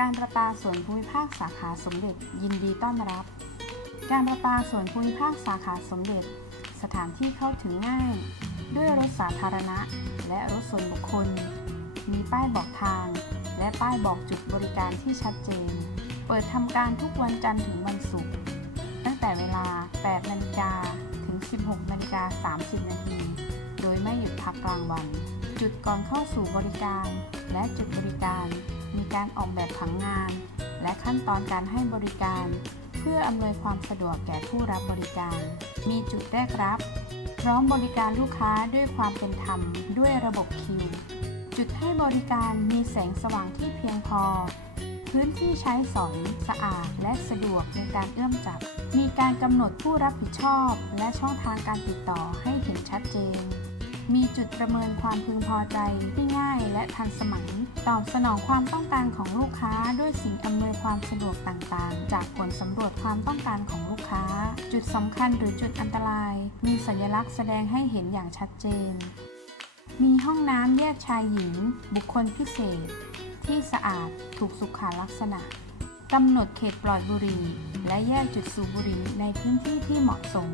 การประปาส่วนภูมิภาคสาขาสมเด็จยินดีต้อนรับ การประปาส่วนภูมิภาคสาขาสมเด็จ สถานที่เข้าถึงง่าย ด้วยรถสาธารณะ และรถส่วนบุคคล มีป้ายบอกทาง และป้ายบอกจุดบริการที่ชัดเจน เปิดทำการทุกวันจันทร์ถึงวันศุกร์ตั้งแต่เวลา 8 นาฬิกาถึง 16 นาฬิกา 30 นาที โดยไม่หยุดพักกลางวัน จุดก่อนเข้าสู่บริการ และจุดบริการ มีการออกแบบผังงาน และขั้นตอนการให้บริการ เพื่ออำนวยความสะดวกแก่ผู้รับบริการ มีจุดแรกรับ พร้อมบริการลูกค้าด้วยความเป็นธรรม ด้วยระบบคิว จุดให้บริการมีแสงสว่างที่เพียงพอ พื้นที่ใช้สอยสะอาดและสะดวกในการเอื้อมจับ มีการกำหนดผู้รับผิดชอบ และช่องทางการติดต่อให้เห็นชัดเจนมีจุดประเมินความพึงพอใจที่ง่ายและทันสมัย ตอบสนองความต้องการของลูกค้า ด้วยสิ่งอำนวยความสะดวกต่างๆ จากผลสำรวจความต้องการของลูกค้า จุดสำคัญหรือจุดอันตราย มีสัญลักษณ์แสดงให้เห็นอย่างชัดเจน มีห้องน้ำแยกชายหญิง บุคคลพิเศษ ที่สะอาดถูกสุขลักษณะกำหนดเขตปลอดบุหรี่ และแยกจุดสูบบุหรี่ในพื้นที่ที่เหมาะสม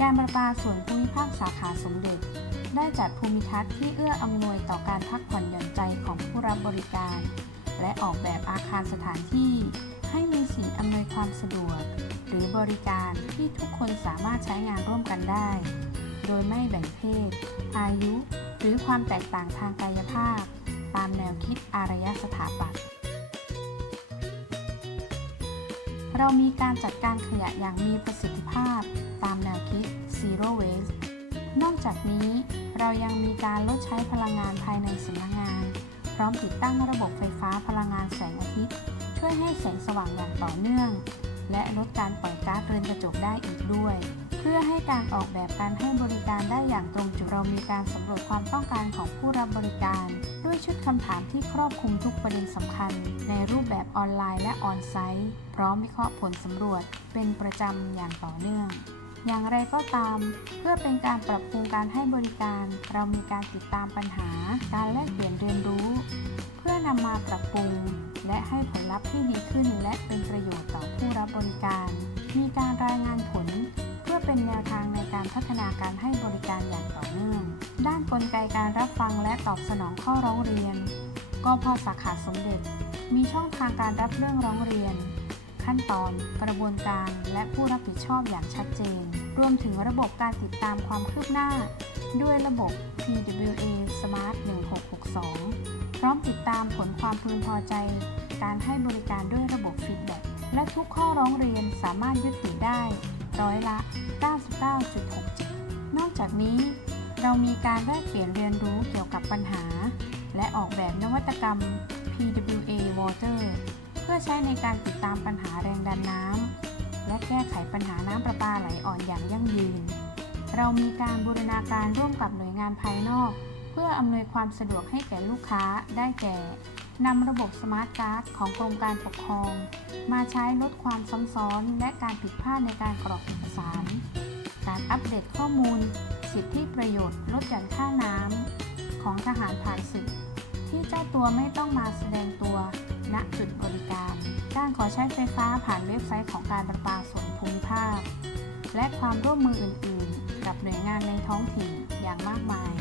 การประปาส่วนภูมิภาคสาขาสมเด็จ ได้จัดภูมิทัศน์ที่เอื้ออำนวยต่อการพักผ่อนหย่อนใจของผู้รับบริการ และออกแบบอาคารสถานที่ ให้มีสิ่งอำนวยความสะดวก หรือบริการที่ทุกคนสามารถใช้งานร่วมกันได้ โดยไม่แบ่งเพศ อายุ หรือความแตกต่างทางกายภาพ ตามแนวคิดอารยสถาปัตย์เรามีการจัดการขยะอย่างมีประสิทธิภาพ ตามแนวคิด Zero Waste นอกจากนี้ เรายังมีการลดใช้พลังงานภายในสำนักงาน พร้อมติดตั้งระบบไฟฟ้าพลังงานแสงอาทิตย์ ช่วยให้แสงสว่างอย่างต่อเนื่อง และลดการปล่อยก๊าซเรือนกระจกได้อีกด้วย เพื่อให้การออกแบบการให้บริการได้อย่างตรงจุดเรามีการสำรวจความต้องการของผู้รับบริการ ด้วยชุดคำถามที่ครอบคลุมทุกประเด็นสำคัญ ในรูปแบบออนไลน์และออนไซต์ พร้อมวิเคราะห์ผลสำรวจเป็นประจำอย่างต่อเนื่อง อย่างไรก็ตาม เพื่อเป็นการปรับปรุงการให้บริการ เรามีการติดตามปัญหา การแลกเปลี่ยนเรียนรู้ เพื่อนำมาปรับปรุง และให้ผลลัพธ์ที่ดีขึ้น และเป็นประโยชน์ต่อผู้รับบริการ มีการรายงานผล เพื่อเป็นแนวทางในการพัฒนาการให้บริการอย่างต่อเนื่อง ด้านกลไกการรับฟังและตอบสนองข้อร้องเรียนกพสาขาสมเด็จ มีช่องทางการรับเรื่องร้องเรียน ขั้นตอน กระบวนการ และผู้รับผิดชอบอย่างชัดเจน รวมถึงระบบการติดตามความคืบหน้า ด้วยระบบ PWA Smart 1662 พร้อมติดตามผลความพึงพอใจ การให้บริการด้วยระบบฟีดแบ็กและทุกข้อร้องเรียนสามารถยุติได้ ร้อยละ 99.67 นอกจากนี้ เรามีการแลกเปลี่ยนเรียนรู้เกี่ยวกับปัญหา และออกแบบนวัตกรรม PWA Water พื่อใช้ในการติดตามปัญหาแรงดันน้ำและแก้ไขปัญหาน้ำประปาไหลอ่อนอย่างยั่งยืน เรามีการบูรณาการร่วมกับหน่วยงานภายนอก เพื่ออำนวยความสะดวกให้แก่ลูกค้าได้แก่นำระบบสมาร์ทการ์ดของกรมการปกครอง มาใช้ลดความซ้ำซ้อนและการผิดพลาดในการกรอกเอกสาร การอัปเดตข้อมูล สิทธิประโยชน์ลดหย่อนค่าน้ำของทหารผ่านศึก ที่เจ้าตัวไม่ต้องมาแสดงตัว ณจุดบริการ การขอใช้ไฟฟ้าผ่านเว็บไซต์ของการประปาส่วนภูมิภาค และความร่วมมืออื่น ๆ กับหน่วยงานในท้องถิ่นอย่างมากมาย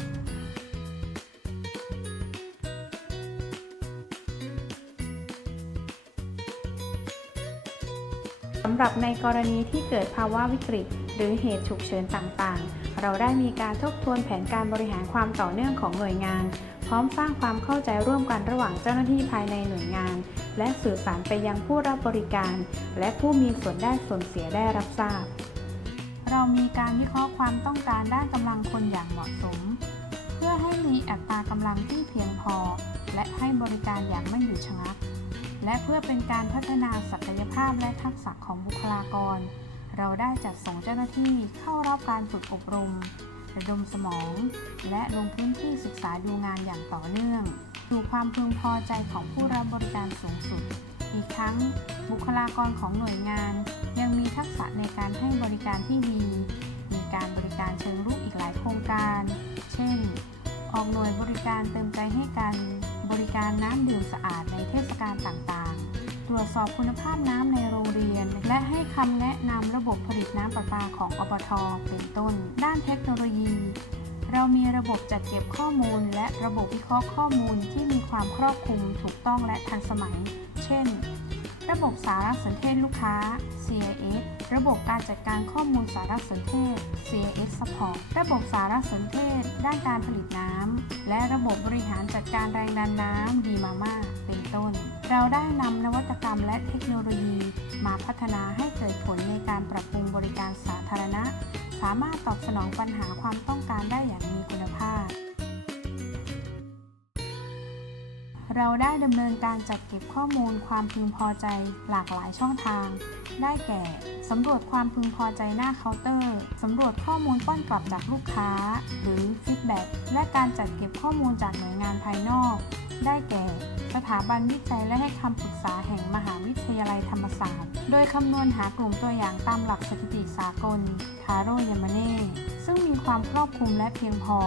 สำหรับในกรณีที่เกิดภาวะวิกฤต หรือเหตุฉุกเฉินต่าง ๆ เราได้มีการทบทวนแผนการบริหารความต่อเนื่องของหน่วยงาน พร้อมสร้างความเข้าใจร่วมกันระหว่างเจ้าหน้าที่ภายในหน่วยงาน และสื่อสารไปยังผู้รับบริการ และผู้มีส่วนได้ส่วนเสียได้รับทราบ เรามีการวิเคราะห์ความต้องการด้านกำลังคนอย่างเหมาะสม เพื่อให้มีอัตรากำลังที่เพียงพอ และให้บริการอย่างไม่หยุดชะงักและเพื่อเป็นการพัฒนาศักยภาพและทักษะของบุคลากร เราได้จัดส่งเจ้าหน้าที่เข้ารับการฝึกอบรม ระดมสมอง และลงพื้นที่ศึกษาดูงานอย่างต่อเนื่อง ดูความพึงพอใจของผู้รับบริการสูงสุด อีกทั้งบุคลากรของหน่วยงาน ยังมีทักษะในการให้บริการที่ดี มีการบริการเชิงรุกอีกหลายโครงการ เช่น ออกหน่วยบริการเติมใจให้กัน บริการน้ำดื่มสะอาดในเทศกาลต่างๆ ตรวจสอบคุณภาพน้ำในโรงเรียน และให้คำแนะนำระบบผลิตน้ำประปาของอบทเป็นต้น ด้านเทคโนโลยี เรามีระบบจัดเก็บข้อมูล และระบบวิเคราะห์ข้อมูลที่มีความครอบคลุมถูกต้องและทันสมัย เช่น ระบบสารสนเทศลูกค้า CIS ระบบการจัดการข้อมูลสารสนเทศ CIS Support ระบบสารสนเทศ ด้านการผลิตน้ำและระบบบริหารจัดการแรงดันน้ำดีมาม่า เป็นต้น เราได้นำนวัตกรรมและเทคโนโลยี มาพัฒนาให้เกิดผลในการปรับปรุงบริการสาธารณะ สามารถตอบสนองปัญหาความต้องการได้อย่างมีคุณภาพ เราได้ดำเนินการจัดเก็บข้อมูลความพึงพอใจหลากหลายช่องทาง ได้แก่สำรวจความพึงพอใจหน้าเคาน์เตอร์ สำรวจข้อมูลป้อนกลับจากลูกค้า หรือฟีดแบ็กและการจัดเก็บข้อมูลจากหน่วยงานภายนอก ได้แก่ สถาบันวิจัยและให้คำปรึกษาแห่งมหาวิทยาลัยธรรมศาสตร์ โดยคำนวณหากลุ่มตัวอย่างตามหลักสถิติสากลทาโรยามาเน่ซึ่งมีความครอบคลุมและเพียงพอ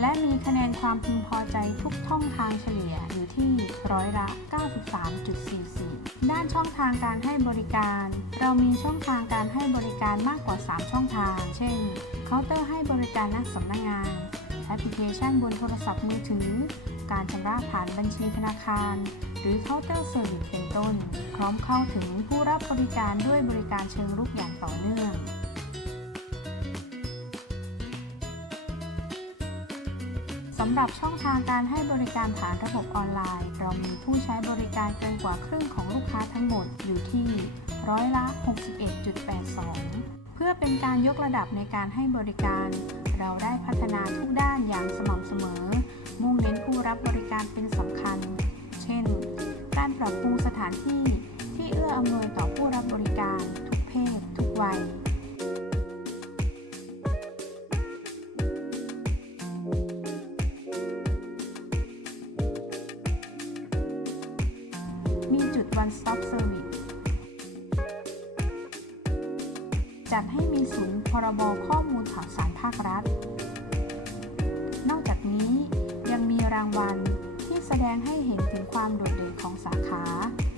และมีคะแนนความพึงพอใจทุกช่องทางเฉลี่ยอยู่ที่ร้อยละ 93.44 ด้านช่องทางการให้บริการ เรามีช่องทางการให้บริการมากกว่า 3 ช่องทาง เช่น เคาน์เตอร์ให้บริการนักสำนักงานแอปพลิเคชันบนโทรศัพท์มือถือ การชำระผ่านบัญชีธนาคาร หรือเคาน์เตอร์เซอร์วิสเป็นต้น พร้อมเข้าถึงผู้รับบริการด้วยบริการเชิงรุกอย่างต่อเนื่องสำหรับช่องทางการให้บริการผ่านระบบออนไลน์ เรามีผู้ใช้บริการเกินกว่าครึ่งของลูกค้าทั้งหมดอยู่ที่ร้อยละ 61.82เพื่อเป็นการยกระดับในการให้บริการ เราได้พัฒนาทุกด้านอย่างสม่ำเสมอ มุ่งเน้นผู้รับบริการเป็นสำคัญ เช่น การปรับปรุงสถานที่ที่เอื้ออำนวยต่อผู้รับบริการ ทุกเพศ ทุกวัยมีจุด one stop service จัดให้มีศูนย์พรบข้อมูลข่าวสารภาครัฐ นอกจากนี้ยังมีรางวัลที่แสดงให้เห็นถึงความโดดเด่นของสาขา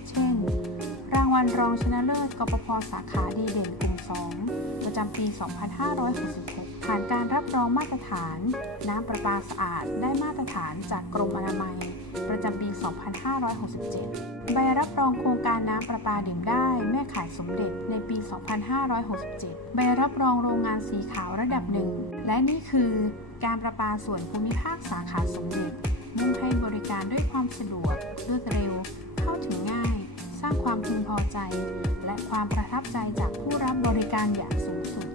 เช่น รางวัลรองชนะเลิศกปพสาขาดีเด่นกลุ่ม 2 ประจำปี 2566 ผ่านการรับรองมาตรฐาน น้ำประปาสะอาดได้มาตรฐานจากกรมอนามัย ประจำปี 2567 ใบรับรองโครงการน้ำประปาดื่มได้ แม่ขายสมเด็จในปี 2567 ใบรับรองโรงงานสีขาวระดับหนึ่ง และนี่คือการประปาส่วนภูมิภาคสาขาสมเด็จ มุ่งให้บริการด้วยความสะดวก รวดเร็ว เข้าถึงง่าย สร้างความพึงพอใจ และความประทับใจจากผู้รับบริการอย่างสูงสุด